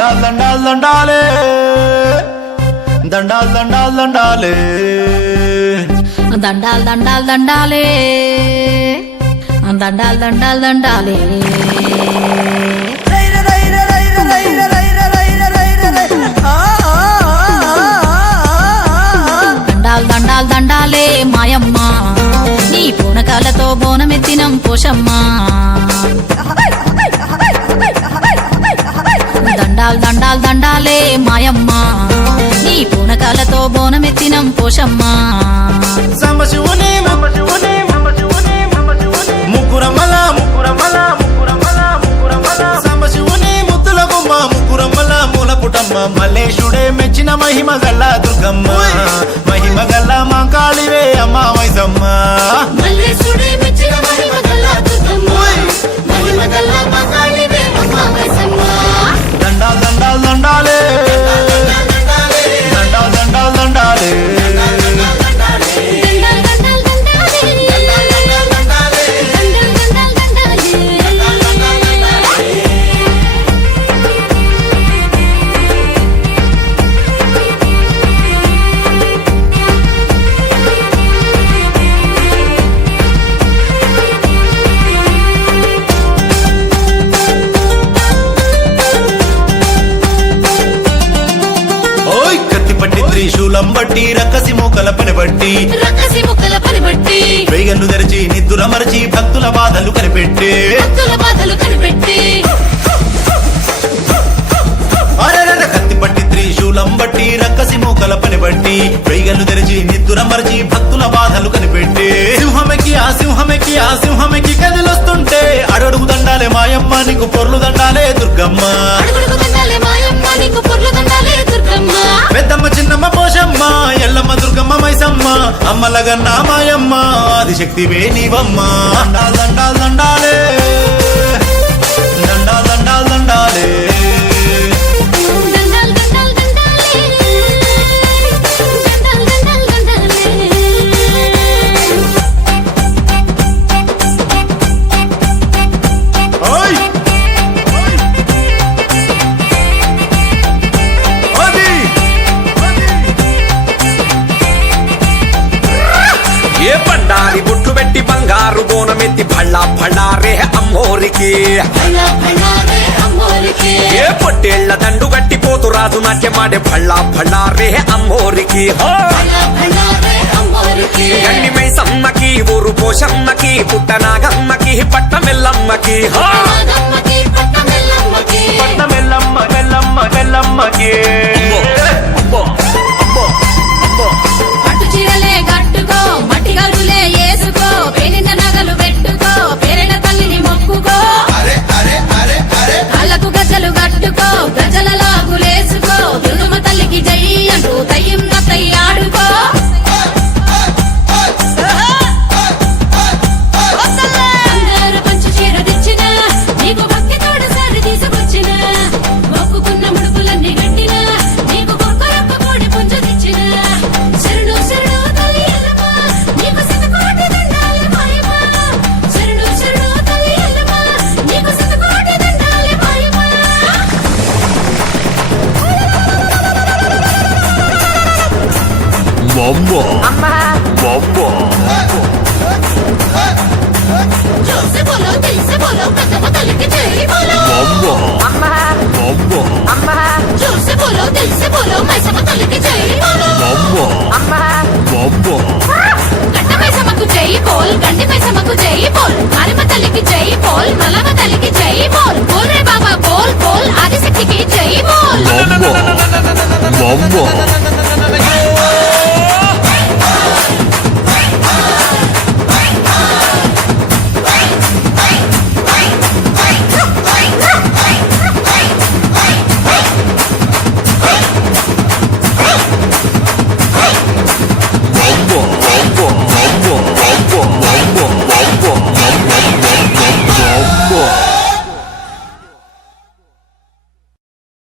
దండాల్ దండాల్ దండాలే దండాల్ దండాల్ దండాలే దండాల్ దండాల్ దండాలే దండాల్ దండాల్ దండాలే దండాల్ దండాల్ దండాలే మాయమ్మ నీ పూనకాలతో బోనమెత్తినం పోషమ్మ దండాల్ దండాల్ దండాలే మాయమ్మ నీ పూనకాలతో బోనమెత్తినం పోషమ్మ సంబశివుని ముకురమల సంబశివుని ముద్దుల బొమ్మ ముకురమల మూల పుటమ్మ మల్లేశుడే మెచ్చిన మహిమ గల్ల దుర్గమ్మ మహిమ గల్ల మాంకాళివే అమ్మ మైసమ్మ మల్లేశుడే మెచ్చిన మహిమ గల్ల దుర్గమ్మ మహిమ గల్ల మాంకాళివే అమ్మ మైసమ్మ దండాల్ దండాల్ దండాలే దండాల్ దండాల్ దండాలే త్రిశూలం బట్టి రక్కసి మూకల పని బట్టి వేగన్ను తెరిచి నిద్దుల మరచి భక్తుల బాధలు కనిపెట్టి కత్తి పట్టి త్రిశూలం బట్టి రక్కసి మూకల పని బట్టి వేగన్ను తెరిచి నిద్దుల మరచి భక్తుల బాధలు కనిపెట్టి సింహమెక్కి కదిలొస్తుంటే అడుగు దండాలే మాయమ్మ నీకు పొర్లు దండాలే దుర్గమ్మ పెద్దమ్మ చిన్నమ్మ పోషమ్మ ఎల్లమ్మ దుర్గమ్మ మైసమ్మ అమ్మలగన్న మాయమ్మ ఆదిశక్తివే నీవమ్మ దండాల్ దండాల్ దండాలే దండాల్ దండాల్ దండాలే ఏ బండారి బుట్టు పెట్టి బంగారు బోనమెత్తి భళ్ళా భళ్ళారే అమ్మోరికి ఏ పొట్టేళ్ల దండు గట్టి పోతు రాజు నాట్యమాడే భళ్ళా భళ్ళారే అమ్మోరికి గండి మైసమ్మకి ఊరు పోషమ్మకి పుట్టనాగమ్మకి పట్టమెల్లమ్మకి పట్టమెల్లమ్మకి పట్టు చీరలే కట్టుకో మట్టి గరులే వేసుకో పేరిన నగలు పెట్టుకో పేరిన తల్లిని మొక్కుకో కాళ్ళకు గజ్జలు కట్టుకో గజల లాగులేసుకో దుర్గమ్మ తల్లికి జై అంటూ తయ్యం నత్తయ్య ఆడుకో అందరూ పంచు చీర తెచ్చిన నీకు భక్తి తోడు సారి తీసుకొచ్చిన మొక్కుకున్న ముడుపులన్నీ గట్టిన నీకు కొక్కరొక్క కోడి పుంజు తెచ్చిన శరణు శరణు తల్లి ఎల్లమ్మ నీకు శతకోటి దండాలే మాయమ్మ శరణు శరణు తల్లి ఎల్లమ్మ నీకు శతకోటి దండాలే మాయమ్మ जोसे बोलो दिल से बोलो कदम तले के जय बोलो जोसे बोलो दिल से बोलो मैं सब तले के जय बोलो गंड में समक जय बोल गंड में समक जय बोल मारिम तले की जय बोल मलम तले की जय बोल रे बाबा बोल आदिशक्ति की जय बोल